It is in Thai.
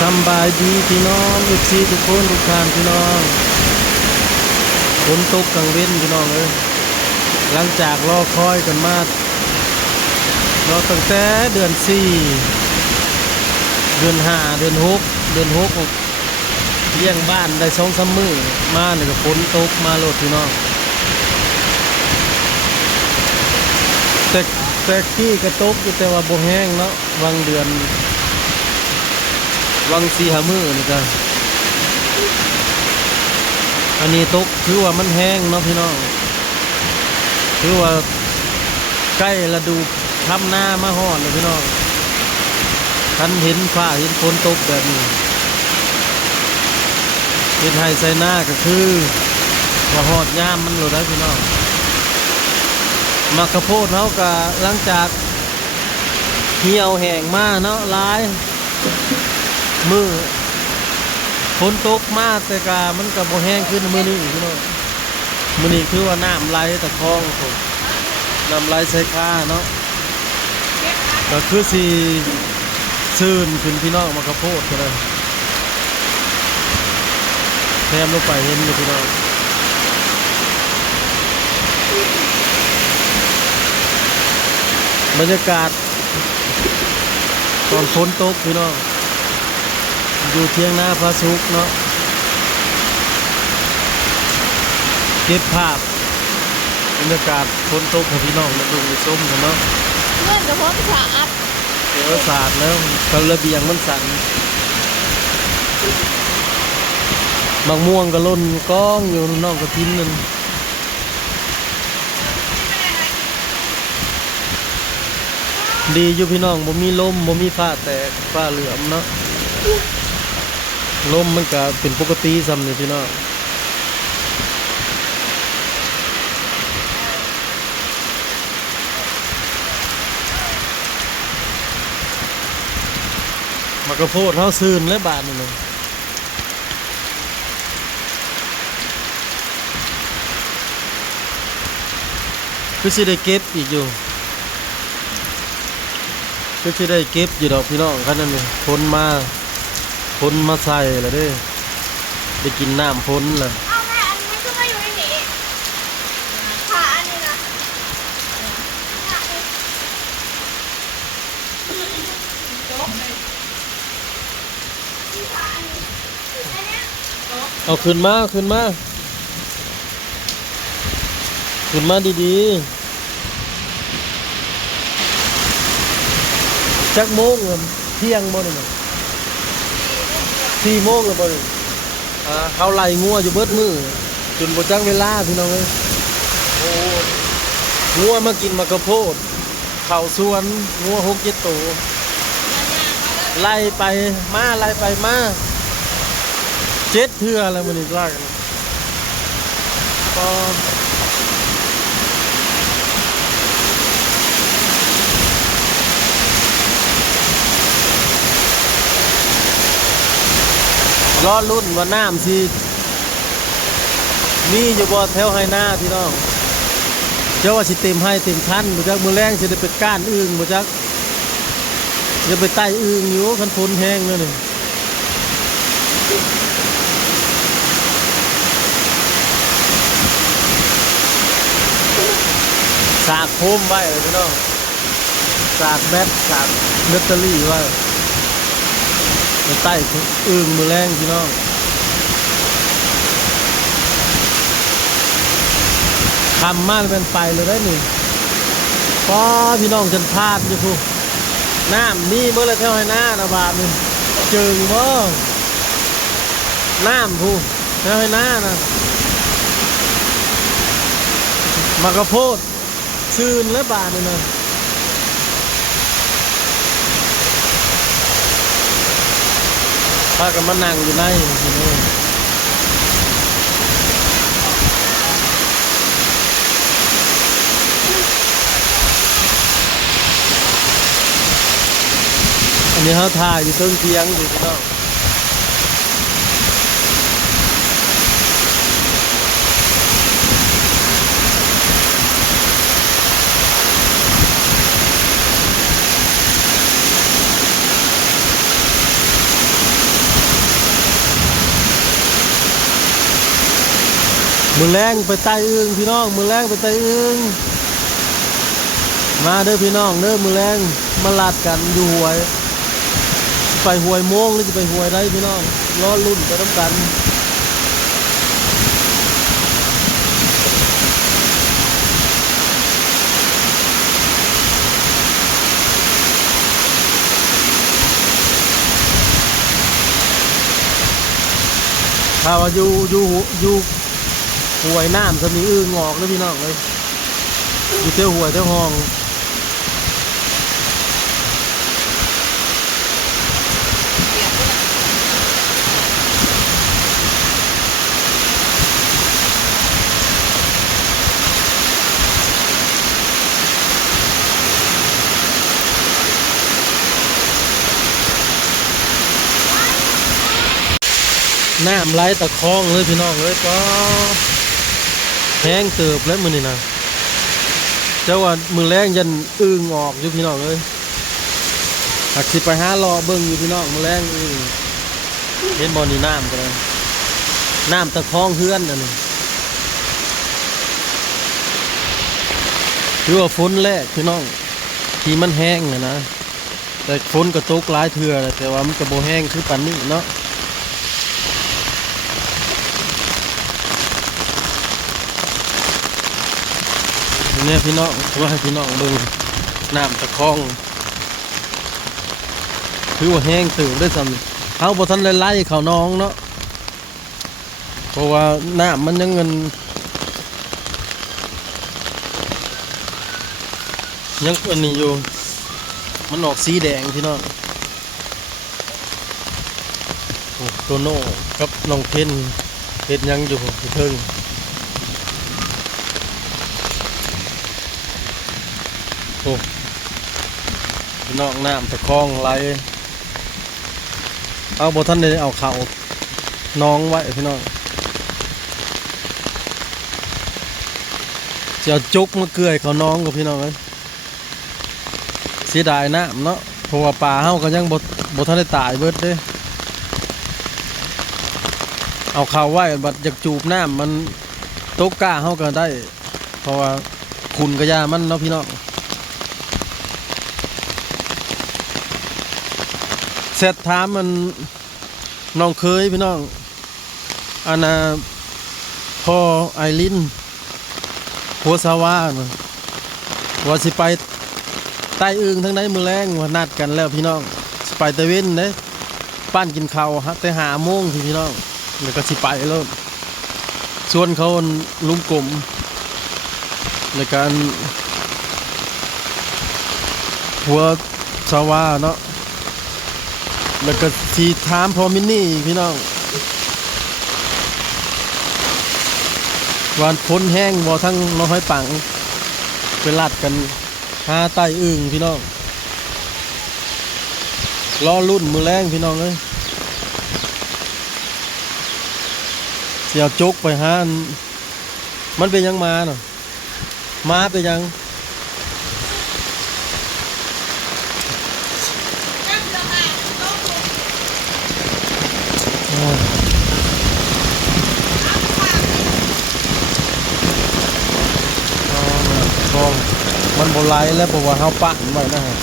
สำบายดีพี่น้องทุกที่ทุกคนทุกท่านพี่น้องฝนตกกลางเว้นพี่น้องหลังจากรอคอยกันมารอตั้งแต่เดือน4เดือน5เดือน6เดือน6เลี้ยงบ้านได้2-3 มื้อมาเนี่ยก็ฝนตกมาโลดพี่น้องแต่ที่กระตกอยู่แต่ว่าบ่แห้งเนาะวังเดือนวัง4-5 มื้อนี่ก็อันนี้ตกถือว่ามันแห้งเนาะพี่น้องถือว่าใกล้ฤดูทำนามาฮอดเลยพี่น้องท่านเห็นฟ้าเห็นฝนตกแบบนี้เฮ็ดให้ใส่หน้าก็คือว่าฮอดยามมันโลดได้พี่น้องมักข้าวโพดเฮาก็หลังจากเหี่ยวแห้งมาเนาะหลายมื้อฝนตกมาแต่กามันก็บ่แห้งขึ้นมื้อนี้พี่น้องมื้อนี้คือว่าน้ำไหลตะคองผมน้ำไหลใส่คาเนาะก็คือสิซื่นขึ้นพี่น้องมักข้าวโพดก็ได้แถมลงไปเห็นอยู่พี่น้องบรรยากาศตอนฝนตกพี่น้องอยู่เที่ยงหน้าพระสุกเนาะเก็บภาพบรรยากาศฝนตกของพี่น้องมาดูส้มเนาะเมื่อจะพบสะอาดเดี๋ยวสาดแล้วกระเบียงมันสั่นบางม่วงก็ล้นก้องอยู่นอกกระทิ้นนั่นดีอยู่พี่น้องบ่มีลมบ่มีฟ้าแตกฟ้าเหลือมเนาะลมมันก็เป็นปกติซ้ำนี่พี่น้องมักกะโพดเฮาซื่นและบาดนี่นึงคือสิได้เก็บอีกอยู่คือสิได้เก็บอยู่ดอกพี่น้องคันนั้นนี่ฝนมาใส่แล้วเด้ได้กินน้ำฝนแล้ว เอาไงอันนี้คือมาอยู่ในนี้ค่ะอันนี้นะเอาขึ้นมาดีๆจักโมงเที่ยงบ่นี่นะ4 โมงแล้วบ่นี่เขาไล่งัวอยู่เบิดมือจนบ่จักเวลาพี่น้องเอ้ยโอ้งัวมากินมะกะโพดเข้าสวนงัว6-7 ตัวไล่ไปมา7 เทื่อแล้วมื้อนี้ลากกันก็รอรุ่นว่าน้ำสิมีอยู่บ่แถวไหนาพี่น้องเจ้าว่าสิเต็มให้เต็มคันบ่จักมื้อแรงสิได้ไปก้านอึ่งบ่จักจะไปไต่อึ่งอยู่คันฝนแห้งแล้วนี่สากโคมไว้เลยพี่น้องสากแบตสากแบตเตอรี่ไว้ไปไต่อึ่งมื้อแรงพี่น้องทำมาเป็นไปเลยได้หนึ่งพอพี่น้องจนพลาดอยู่พูน้ำนี่เมื่อไรเท่าให้หน้านะบาทนึงเจิงบ่น้ำพูเท่าให้หน้านะมากระโพดชื่นและบาทนี่นะพากันมานั่งอยู่ในที่นี่อันนี้เขาถ่ายอยู่ต้นเทียงอยู่พี่น้อง มือแรงไปใต้อึงพี่น้องมือแรงไปใต้อึงมาเด้อพี่น้องเด้อมือแรงมาลาดกันอยู่หวยไปหวยโมงหรือจะไปหวยได้พี่น้องรอรุ่นไปต้องกันถ้าว่าอยู่หวยน้ำจะมีอึงงอกเลยพี่น้องเลยอยู่เที่ยวหวยเที่ยวห้องน้ำไหลตะคองเลยพี่น้องเลยก็แห้งเติบแล้วมือนี่นะเจ้าว่ามือแรงยันอึงออกอยู่พี่น้องเลยหักสิไปหารอเบิ่งอยู่พี่น้องมือแรงอึงเห็นบอลนี่น้ำกันเลยน้ำตะคองเฮือนอันนี้คือว่าฝนแรกพี่น้องที่มันแห้งนะแต่ฝนก็ตกหลายเทื่อแต่ว่ามันก็บ่แห้งคือปานนี้เนาะเนี่ยพี่น้องว่าให้พี่น้องเบิ่งน้ำตะคองถือว่าแห้งตื่นได้สำเขาบ่ทันไล่เขาน้องเนาะเพราะว่าน้ำมันยังเงินยังอันนี้อยู่มันออกสีแดงพี่น้องโอ้โตโน่กับน้องเพ้นเฮ็ดยังอยู่เทิงโอ้พี่น้องน้ำตะคองไหลเอาบ่ทันได้เอาเข่าน้องไว้พี่น้องจะจุกมาเกลือยเขาน้องกับพี่น้องเลยเสียดายน้ำเนาะเพราะว่าป่าเฮาก็ยังบ่ทันได้ตายเบิดเด้เอาเข่าไว้บัดอยากจูบน้ำมันตกกล้าเฮาก็ได้เพราะว่าคุณกระยามันเนาะพี่น้องเสร็จถามมันน้องเคยพี่น้องอันน่ะพ่อไอรินหัวสาวาว่าสิไปใต้อึงทั้งในมือแรงว่านัดกันแล้วพี่น้องสิไปตะเวนเด้ป้านกินข้าวแต่5 โมงพี่น้องเดี๋ยวก็สิไปแล้วชวนเขาลุงกลมในการหัวสาวาเนาะแล้วก็สีถามพอมินนี่พี่น้องวานพ้นแห้งบ่ทั้งน้อยปังไปลัดกันหาใต้อึ่งพี่น้องรอรุ่นมือแรงพี่น้องเลยเสียวจกไปหามันเป็นยังมาเนาะมาเป็นยังมันโบราณแล้วบอกว่าเขาปั้นไว้นะฮะ